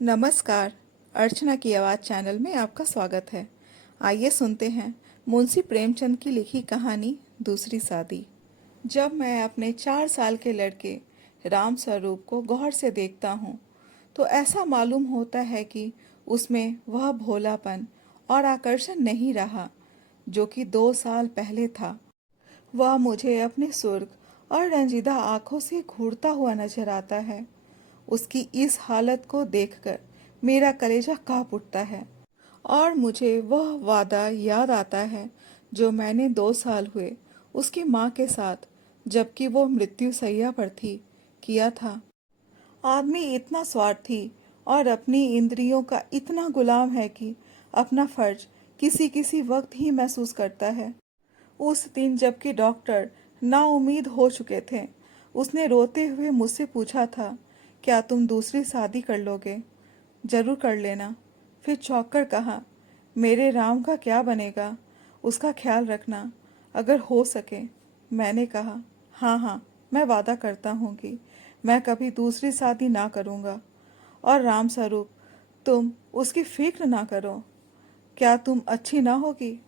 नमस्कार। अर्चना की आवाज़ चैनल में आपका स्वागत है। आइए सुनते हैं मुंशी प्रेमचंद की लिखी कहानी दूसरी शादी। जब मैं अपने 4 साल के लड़के राम स्वरूप को गौर से देखता हूँ तो ऐसा मालूम होता है कि उसमें वह भोलापन और आकर्षण नहीं रहा जो कि 2 साल पहले था। वह मुझे अपने सुर्ख और रंजीदा आंखों से घूरता हुआ नजर आता है। उसकी इस हालत को देखकर मेरा कलेजा कांप उठता है और मुझे वह वादा याद आता है जो मैंने 2 साल हुए उसकी माँ के साथ, जबकि वो मृत्यु शैया पर थी, किया था। आदमी इतना स्वार्थी और अपनी इंद्रियों का इतना गुलाम है कि अपना फर्ज किसी किसी वक्त ही महसूस करता है। उस दिन जबकि डॉक्टर नाउम्मीद हो चुके थे, उसने रोते हुए मुझसे पूछा था, क्या तुम दूसरी शादी कर लोगे? जरूर कर लेना। फिर चौंक कर कहा, मेरे राम का क्या बनेगा? उसका ख्याल रखना अगर हो सके। मैंने कहा, हाँ हाँ, मैं वादा करता हूँ कि मैं कभी दूसरी शादी ना करूँगा। और राम स्वरूप, तुम उसकी फिक्र ना करो। क्या तुम अच्छी ना होगी?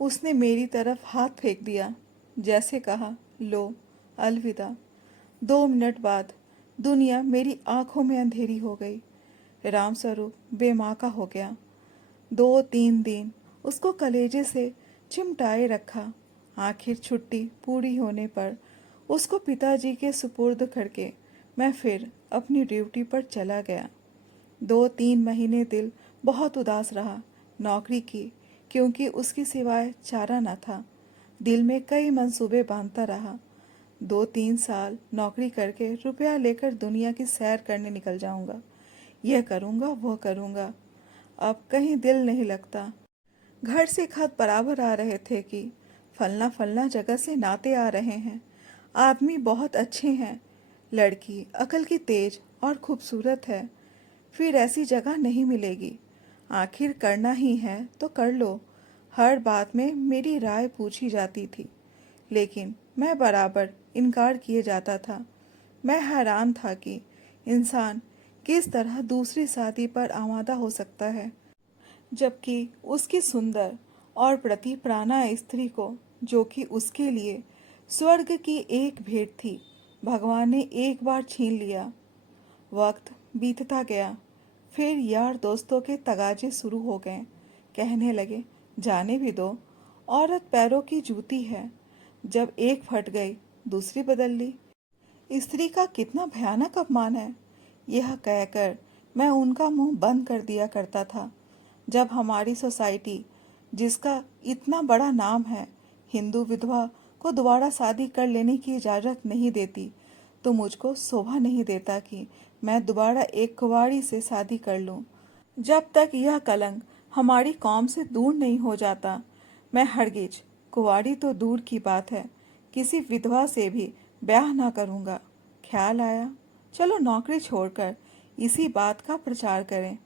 उसने मेरी तरफ हाथ फेंक दिया, जैसे कहा, लो, अलविदा। 2 मिनट बाद दुनिया मेरी आंखों में अंधेरी हो गई। रामस्वरूप बेमाका हो गया। 2-3 दिन उसको कलेजे से चिमटाए रखा। आखिर छुट्टी पूरी होने पर उसको पिताजी के सुपुर्द करके मैं फिर अपनी ड्यूटी पर चला गया। 2-3 महीने दिल बहुत उदास रहा नौकरी की, क्योंकि उसकी सिवाय चारा न था। दिल में कई मंसूबे बांधता रहा। 2-3 साल नौकरी करके रुपया लेकर दुनिया की सैर करने निकल जाऊंगा। यह करूंगा, वो करूंगा। अब कहीं दिल नहीं लगता। घर से खत बराबर आ रहे थे कि फलना फलना जगह से नाते आ रहे हैं। आदमी बहुत अच्छे हैं। लड़की अकल की तेज और खूबसूरत है। फिर ऐसी जगह नहीं मिलेगी। आखिर करना ही है तो कर लो। हर बात में मेरी राय पूछी जाती थी, लेकिन मैं बराबर इनकार किए जाता था। मैं हैरान था कि इंसान किस तरह दूसरी शादी पर आमादा हो सकता है, जबकि उसकी सुंदर और प्रतिप्राणा स्त्री को, जो कि उसके लिए स्वर्ग की एक भेंट थी, भगवान ने एक बार छीन लिया। वक्त बीतता गया। फिर यार दोस्तों के तगाजे शुरू हो गए। कहने लगे, जाने भी दो, औरत पैरों की जूती है। जब एक फट गई दूसरी बदल ली। स्त्री का कितना भयानक अपमान है, यह कहकर मैं उनका मुंह बंद कर दिया करता था। जब हमारी सोसाइटी, जिसका इतना बड़ा नाम है, हिंदू विधवा को दोबारा शादी कर लेने की इजाज़त नहीं देती, तो मुझको शोभा नहीं देता कि मैं दोबारा एक कुंवारी से शादी कर लूं। जब तक यह कलंक हमारी कौम से दूर नहीं हो जाता, मैं हरगिज, कुंवारी तो दूर की बात है, किसी विधवा से भी ब्याह ना करूंगा। ख्याल आया, चलो नौकरी छोड़कर इसी बात का प्रचार करें।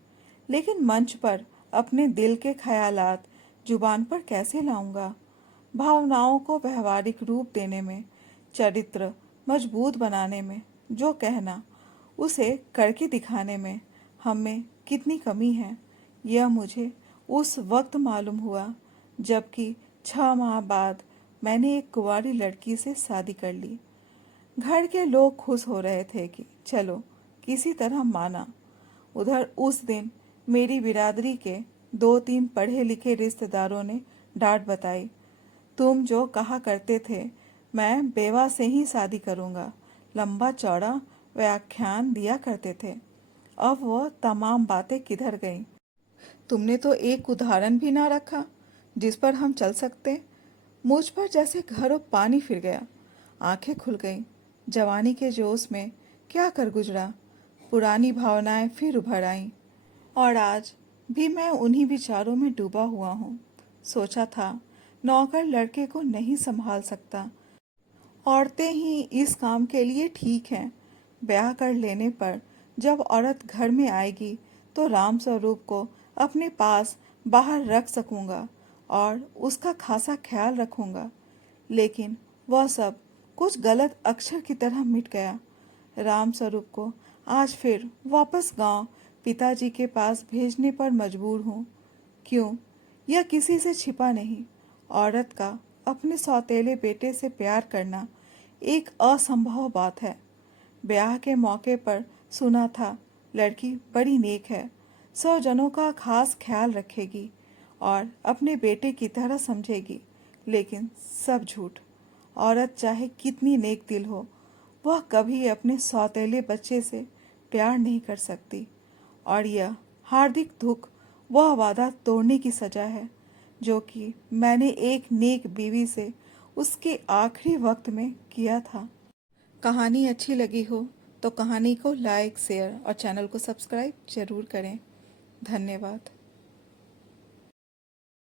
लेकिन मंच पर अपने दिल के ख्यालात जुबान पर कैसे लाऊंगा? भावनाओं को व्यवहारिक रूप देने में, चरित्र मजबूत बनाने में जो कहना, उसे करके दिखाने में हम में कितनी कमी है, यह मुझे उस वक्त मालूम हुआ जबकि 6 माह बाद मैंने एक कुंवारी लड़की से शादी कर ली। घर के लोग खुश हो रहे थे कि चलो किसी तरह माना। उधर उस दिन मेरी बिरादरी के 2-3 पढ़े लिखे रिश्तेदारों ने डांट बताई। तुम जो कहा करते थे मैं बेवा से ही शादी करूंगा, लंबा चौड़ा व्याख्यान दिया करते थे, अब वो तमाम बातें किधर गईं? तुमने तो एक उदाहरण भी ना रखा जिस पर हम चल सकते। मुझ पर जैसे घरों पानी फिर गया। आंखें खुल गईं। जवानी के जोश में क्या कर गुजरा, पुरानी भावनाएं फिर उभर आईं। और आज भी मैं उन्हीं विचारों में डूबा हुआ हूँ। सोचा था नौकर लड़के को नहीं संभाल सकता, औरतें ही इस काम के लिए ठीक हैं। ब्याह कर लेने पर जब औरत घर में आएगी तो राम स्वरूप को अपने पास बाहर रख सकूंगा और उसका खासा ख्याल रखूंगा। लेकिन वह सब कुछ गलत अक्षर की तरह मिट गया। राम स्वरूप को आज फिर वापस गांव पिताजी के पास भेजने पर मजबूर हूँ। क्यों? यह किसी से छिपा नहीं। औरत का अपने सौतेले बेटे से प्यार करना एक असंभव बात है। ब्याह के मौके पर सुना था लड़की बड़ी नेक है, 100 जनों का खास ख्याल रखेगी और अपने बेटे की तरह समझेगी। लेकिन सब झूठ। औरत चाहे कितनी नेक दिल हो, वह कभी अपने सौतेले बच्चे से प्यार नहीं कर सकती। और यह हार्दिक दुख वह वादा तोड़ने की सजा है जो कि मैंने एक नेक बीवी से उसके आखिरी वक्त में किया था। कहानी अच्छी लगी हो तो कहानी को लाइक, शेयर और चैनल को सब्सक्राइब जरूर करें। धन्यवाद।